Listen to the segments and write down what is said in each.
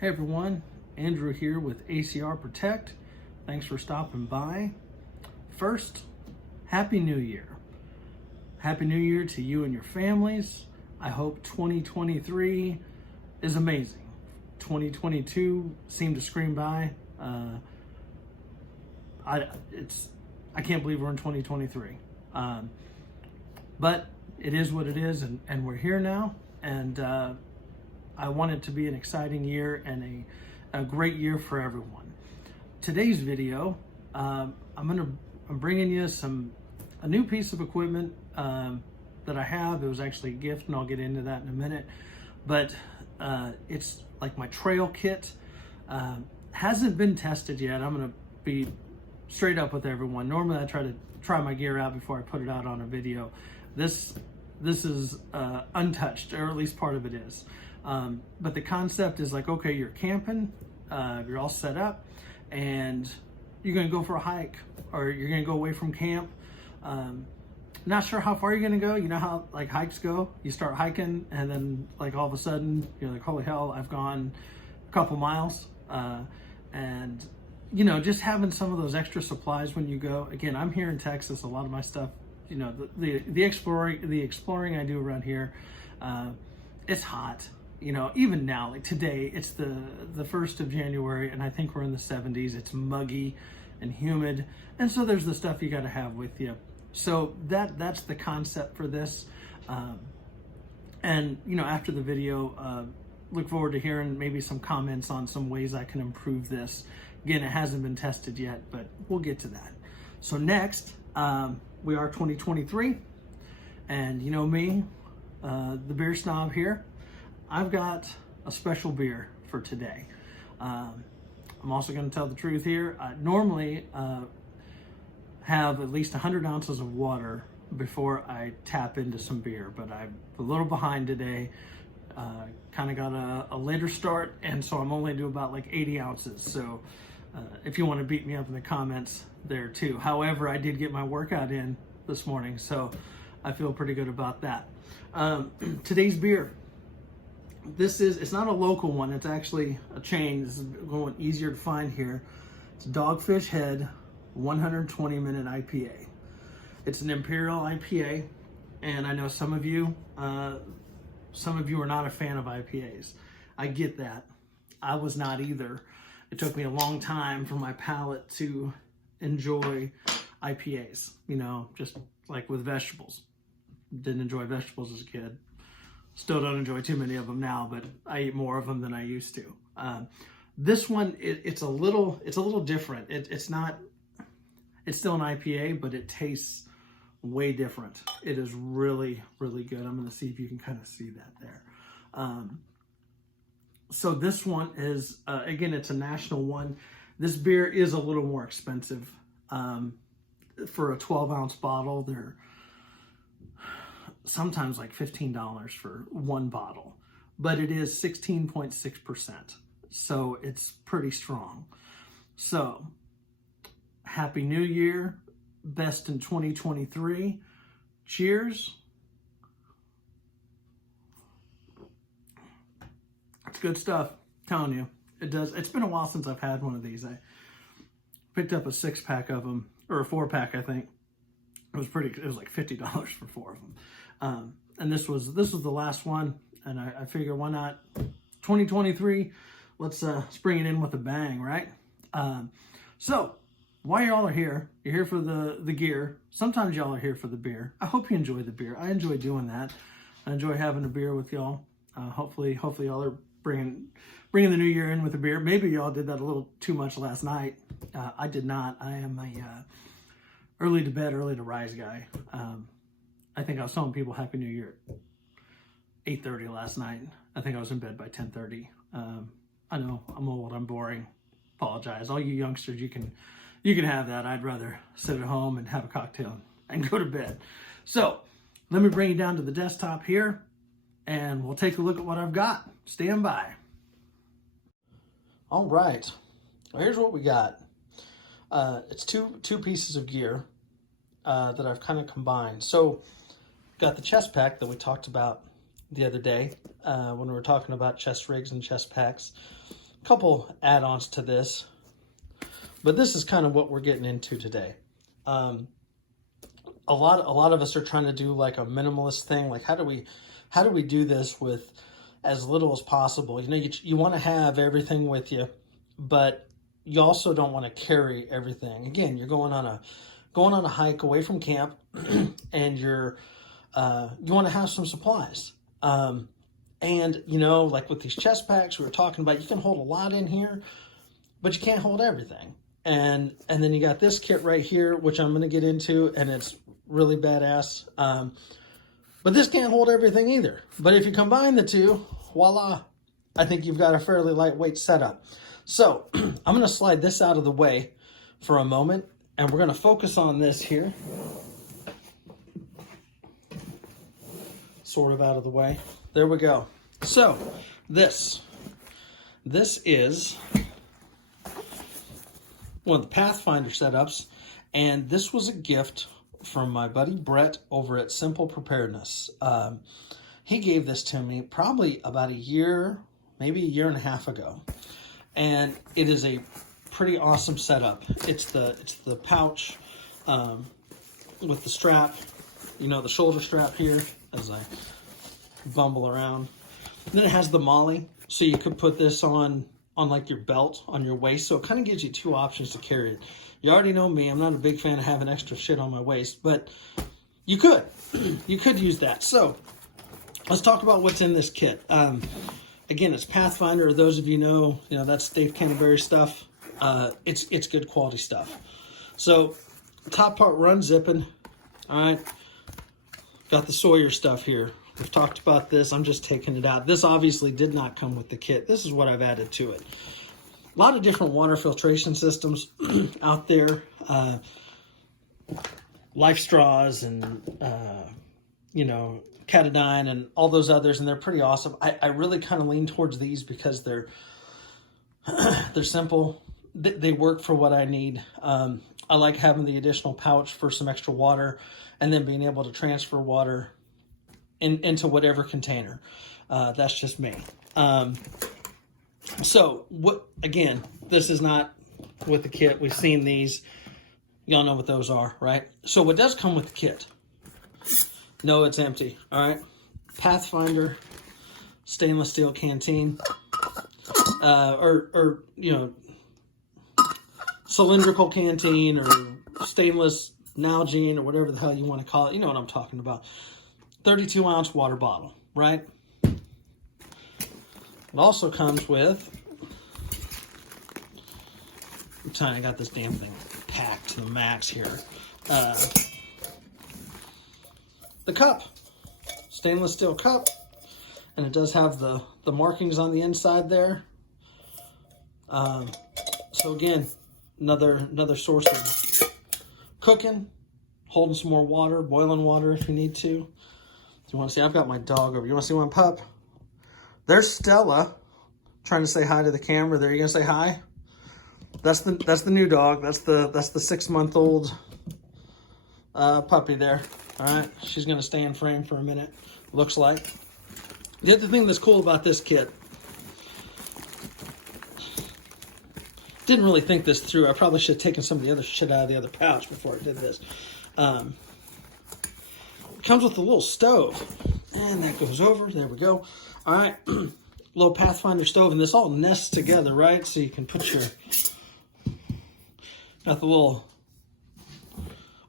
Hey everyone, Andrew here with ACR Protect. Thanks for stopping by. First, Happy New Year. Happy New Year to you and your families. I hope 2023 is amazing. 2022 seemed to scream by. I can't believe we're in 2023. But it is what it is, and we're here now. And I want it to be an exciting year and a great year for everyone. Today's video, I'm bringing you a new piece of equipment that I have. It was actually a gift, and I'll get into that in a minute. But it's like my trail kit. Hasn't been tested yet. I'm gonna be straight up with everyone. Normally I try to try my gear out before I put it out on a video. This is untouched, or at least part of it is. But the concept is like, okay, you're camping, you're all set up, and you're gonna go for a hike, or you're gonna go away from camp. Not sure how far you're gonna go. You know how like hikes go? You start hiking, and then like all of a sudden you're like, holy hell, I've gone a couple miles. And you know, just having some of those extra supplies when you go. Again, I'm here in Texas. A lot of my stuff, you know, the exploring I do around here, it's hot. You know, even now, like today, it's the 1st of January, and I think we're in the 70s. It's muggy and humid, and so there's the stuff you got to have with you. So that's the concept for this. And you know, after the video, look forward to hearing maybe some comments on some ways I can improve this. Again, it hasn't been tested yet, but we'll get to that. So next, we are 2023, and you know me, the beer snob here. I've got a special beer for today. I'm also going to tell the truth here. I normally have at least 100 ounces of water before I tap into some beer, but I'm a little behind today. Kind of got a later start, and so I'm only doing about like 80 ounces. So if you want to beat me up in the comments there too. However, I did get my workout in this morning, so I feel pretty good about that. Today's beer. It's not a local one, it's actually a chain. This is going easier to find here. It's Dogfish Head 120-minute IPA. It's an Imperial IPA, and I know some of you are not a fan of IPAs. I get that. I was not either. It took me a long time for my palate to enjoy IPAs, you know, just like with vegetables. Didn't enjoy vegetables as a kid. Still don't enjoy too many of them now, but I eat more of them than I used to. This one, it's a little different. It's still an IPA, but it tastes way different. It is really, really good. I'm gonna see if you can kind of see that there. So this one is, again, it's a national one. This beer is a little more expensive. For a 12-ounce bottle, they're sometimes like $15 for one bottle, but it is 16.6%. So it's pretty strong. So Happy New Year, best in 2023. Cheers. It's good stuff, I'm telling you. It does. It's been a while since I've had one of these. I picked up a 6-pack of them, or a 4-pack, I think. It was like $50 for 4 of them. And this was the last one, and I figure, why not 2023, let's bring it in with a bang, right? So while y'all are here, you're here for the gear. Sometimes y'all are here for the beer. I hope you enjoy the beer. I enjoy doing that. I enjoy having a beer with y'all. Hopefully y'all are bringing the new year in with a beer. Maybe y'all did that a little too much last night. I did not. I am a early to bed, early to rise guy. I think I was telling people Happy New Year at 8:30 last night. I think I was in bed by 10:30. I know I'm old, I'm boring. Apologize. All you youngsters, you can have that. I'd rather sit at home and have a cocktail and go to bed. So let me bring you down to the desktop here, and we'll take a look at what I've got. Stand by. All right. Well, here's what we got. It's two pieces of gear that I've kind of combined. So got the chest pack that we talked about the other day when we were talking about chest rigs and chest packs. couple add-ons to this, but this is kind of what we're getting into today. A lot of us are trying to do like a minimalist thing. Like, how do we do this with as little as possible? You know, you want to have everything with you, but you also don't want to carry everything. Again, you're going on a hike away from camp, and you want to have some supplies. And you know, like with these chest packs we were talking about, you can hold a lot in here, but you can't hold everything. And then you got this kit right here, which I'm going to get into, and it's really badass. But this can't hold everything either. But if you combine the two, voila, I think you've got a fairly lightweight setup. So I'm going to slide this out of the way for a moment, and we're going to focus on this here. Sort of out of the way. There we go. So this is one of the Pathfinder setups, and this was a gift from my buddy Brett over at Simple Preparedness. He gave this to me probably about a year, maybe a year and a half ago, and it is a pretty awesome setup. It's the pouch with the strap, you know, the shoulder strap here as I bumble around. And then it has the molly, so you could put this on like your belt on your waist. So it kind of gives you two options to carry it. You already know me, I'm not a big fan of having extra shit on my waist, but you could use that. So let's talk about what's in this kit. Again, it's Pathfinder. Those of you know, that's Dave Canterbury stuff. It's good quality stuff. So top part, we're unzipping. All right, got the Sawyer stuff here. We've talked about this. I'm just taking it out. This obviously did not come with the kit. This is what I've added to it. A lot of different water filtration systems out there. Life Straws and, Catadine and all those others, and they're pretty awesome. I really kind of lean towards these because they're simple. They work for what I need. I like having the additional pouch for some extra water, and then being able to transfer water into whatever container. That's just me. So again, this is not with the kit. We've seen these. Y'all know what those are, right? So what does come with the kit? No, it's empty. All right. Pathfinder stainless steel canteen, or cylindrical canteen, or stainless Nalgene, or whatever the hell you want to call it. You know what I'm talking about. 32-ounce water bottle, right? It also comes with, I got this damn thing packed to the max here. The cup, stainless steel cup, and it does have the markings on the inside there. So again, another source of cooking, holding some more water, boiling water if you need to. If you want to see, I've got my dog over. You want to see one pup? There's Stella trying to say hi to the camera. There, you gonna say hi? That's the new dog. That's the 6-month-old puppy there. All right, she's gonna stay in frame for a minute. Looks like. The other thing that's cool about this kit, didn't really think this through. I probably should have taken some of the other shit out of the other pouch before I did this. Comes with a little stove, and that goes over. There we go. All right, little Pathfinder stove, and this all nests together, right? So you can put got the little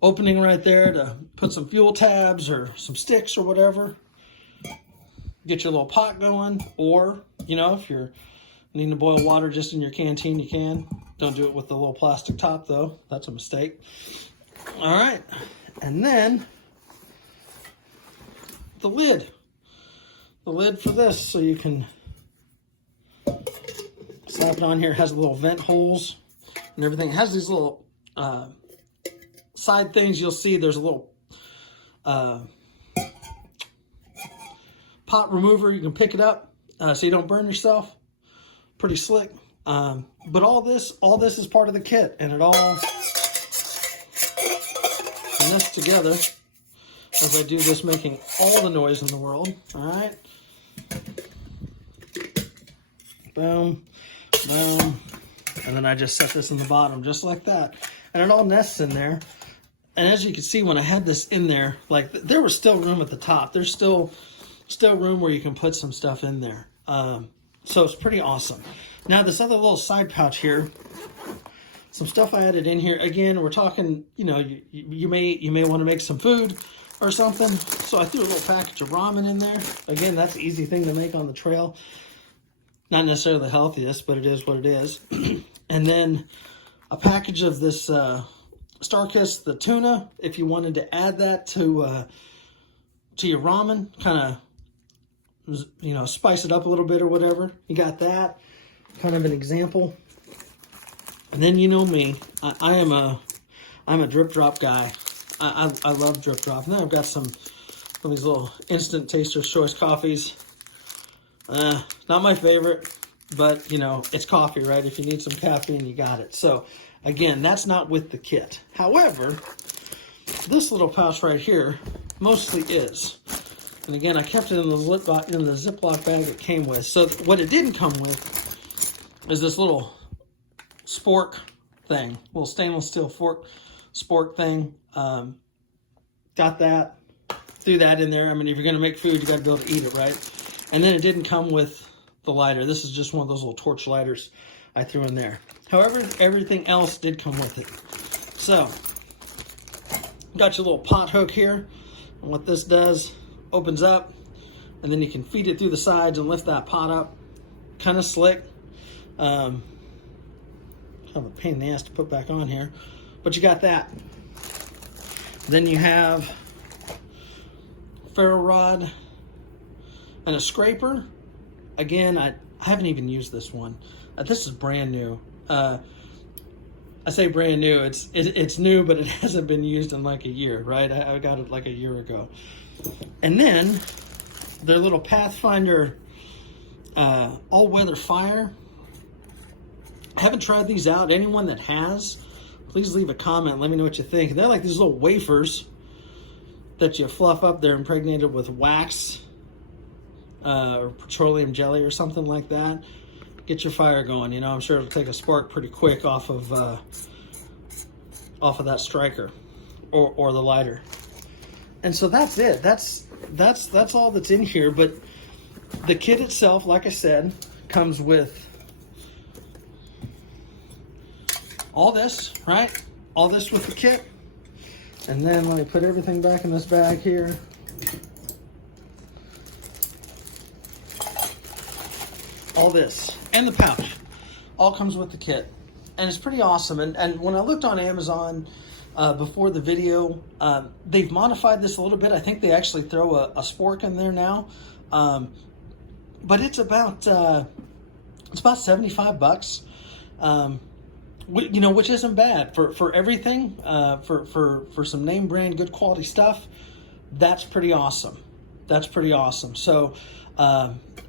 opening right there to put some fuel tabs or some sticks or whatever. Get your little pot going, or if you're needing to boil water just in your canteen, you can. Don't do it with the little plastic top though. That's a mistake. All right, and then the lid for this, so you can slap it on here. It has little vent holes and everything. It has these little side things. You'll see there's a little pot remover. You can pick it up so you don't burn yourself. Pretty slick. But all this is part of the kit, and it all nests together as I do this, making all the noise in the world. All right. Boom. Boom. And then I just set this in the bottom just like that. And it all nests in there. And as you can see, when I had this in there, like there was still room at the top. There's still room where you can put some stuff in there. So it's pretty awesome. Now this other little side pouch here, some stuff I added in here. Again, we're talking, you know, you may want to make some food or something. So I threw a little package of ramen in there. Again, that's an easy thing to make on the trail. Not necessarily the healthiest, but it is what it is. And then a package of this Starkiss, the tuna, if you wanted to add that to your ramen, kind of, you know, spice it up a little bit or whatever. You got that, kind of an example. And then you know me, I'm a drip drop guy. I love drip drop. And then I've got some of these little instant taster's choice coffees. Not my favorite, but you know, it's coffee, right? If you need some caffeine, you got it. So again, that's not with the kit. However, this little pouch right here mostly is. And again, I kept it in the Ziploc bag it came with. So what it didn't come with is this little spork thing, little stainless steel spork thing. Got that, threw that in there. I mean, if you're gonna make food, you gotta be able to eat it, right? And then it didn't come with the lighter. This is just one of those little torch lighters I threw in there. However, everything else did come with it. So, got your little pot hook here. And what this does, opens up, and then you can feed it through the sides and lift that pot up. Kind of slick. Kind of a pain in the ass to put back on here. But you got that. Then you have ferro rod and a scraper. Again, I haven't even used this one. This is brand new. I say brand new. It's new, but it hasn't been used in like a year, right? I got it like a year ago. And then their little Pathfinder all-weather fire. I haven't tried these out. Anyone that has, please leave a comment. Let me know what you think. They're like these little wafers that you fluff up. They're impregnated with wax or petroleum jelly or something like that. Get your fire going. You know, I'm sure it'll take a spark pretty quick off of that striker or the lighter. And so that's it. That's all that's in here. But the kit itself, like I said, comes with all this, right? All this with the kit. And then let me put everything back in this bag here. All this and the pouch all comes with the kit, and it's pretty awesome. And when I looked on Amazon before the video, they've modified this a little bit. I think they actually throw a spork in there now, but it's about $75. You know, which isn't bad for everything. For some name brand, good quality stuff. That's pretty awesome. That's pretty awesome. So.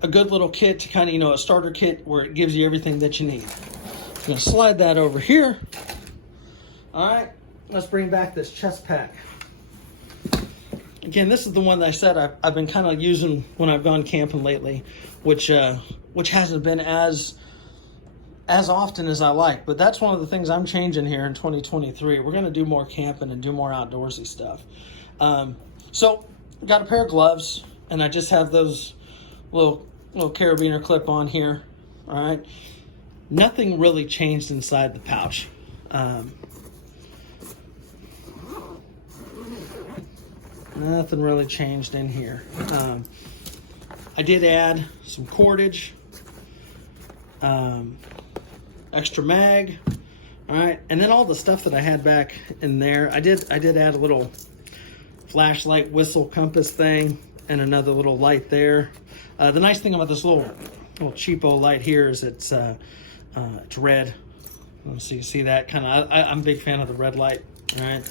A good little kit to kind of, you know, a starter kit where it gives you everything that you need. I'm going to slide that over here. All right, let's bring back this chest pack. Again, this is the one that I said I've been kind of using when I've gone camping lately, which hasn't been as often as I like. But that's one of the things I'm changing here in 2023. We're going to do more camping and do more outdoorsy stuff. So, got a pair of gloves, and I just have those little carabiner clip on here. All right, nothing really changed inside the pouch. Nothing really changed in here. I did add some cordage, extra mag. All right, and then all the stuff that I had back in there, I did add a little flashlight whistle compass thing and another little light there. The nice thing about this little cheapo light here is it's red. So you see that kind of. I'm a big fan of the red light. All right.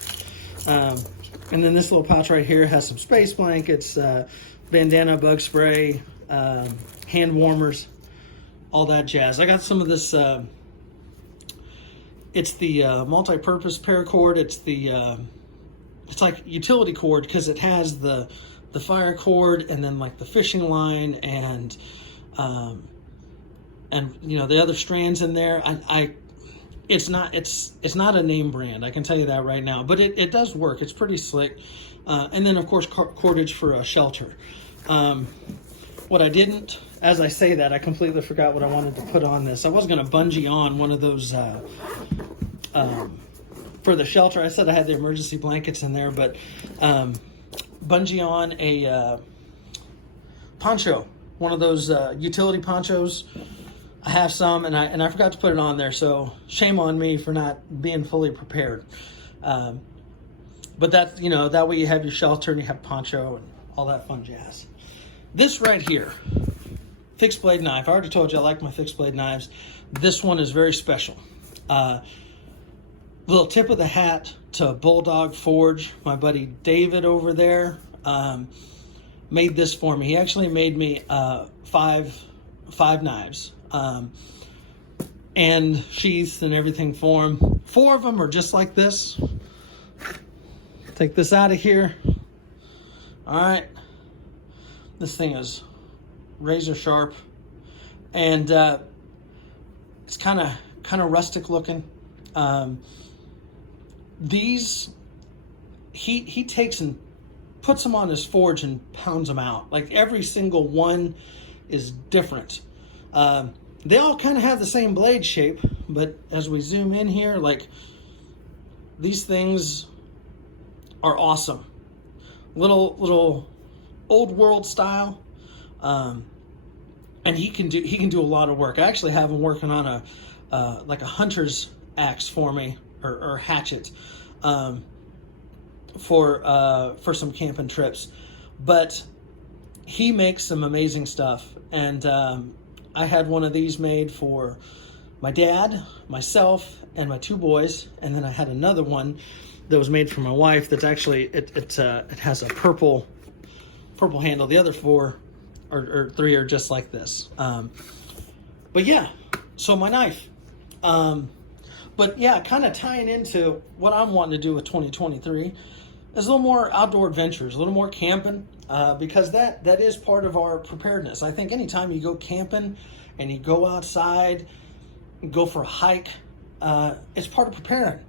And then this little pouch right here has some space blankets, bandana, bug spray, hand warmers, all that jazz. I got some of this. It's the multi-purpose paracord. It's like utility cord because it has the fire cord and then like the fishing line and and the other strands in there. It's not a name brand, I can tell you that right now, but it does work. It's pretty slick. And then of course cordage for a shelter. What I didn't, as I say that, I completely forgot what I wanted to put on this. I was going to bungee on one of those for the shelter. I said I had the emergency blankets in there, but bungee on a poncho, one of those utility ponchos. I have some, and I forgot to put it on there, so shame on me for not being fully prepared. But that, that way you have your shelter and you have poncho and all that fun jazz. This right here, fixed blade knife. I already told you I like my fixed blade knives. This one is very special. Little tip of the hat to Bulldog Forge. My buddy David over there made this for me. He actually made me five knives. And sheaths and everything for them. 4 of them are just like this. Take this out of here. All right. This thing is razor sharp, and it's kind of rustic looking. These he takes and puts them on his forge and pounds them out. Like every single one is different. They all kind of have the same blade shape, but as we zoom in here, like these things are awesome. Little old world style, and he can do a lot of work. I actually have him working on a hunter's axe for me, or hatchet, for some camping trips. But he makes some amazing stuff, and I had one of these made for my dad, myself, and my 2 boys, and then I had another one that was made for my wife. That's actually it has a purple handle. The other 4 or 3 are just like this. But yeah, so my knife. But yeah, kind of tying into what I'm wanting to do with 2023 is a little more outdoor adventures, a little more camping, because that is part of our preparedness. I think anytime you go camping and you go outside, go for a hike, it's part of preparing.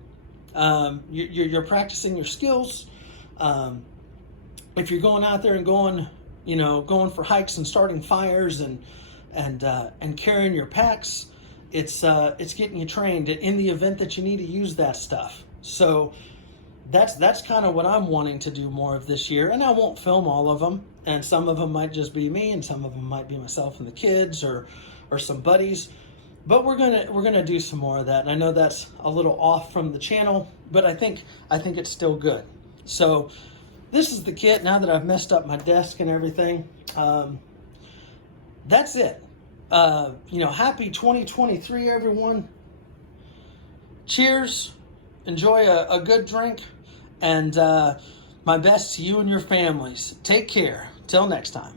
You're practicing your skills. If you're going out there and going for hikes and starting fires and carrying your packs, it's getting you trained in the event that you need to use that stuff. So that's kind of what I'm wanting to do more of this year. And I won't film all of them, and some of them might just be me, and some of them might be myself and the kids or some buddies. But we're gonna do some more of that. And I know that's a little off from the channel, but I think it's still good. So this is the kit now that I've messed up my desk and everything. That's it. Happy 2023, everyone. Cheers. Enjoy a good drink. And my best to you and your families. Take care. Till next time.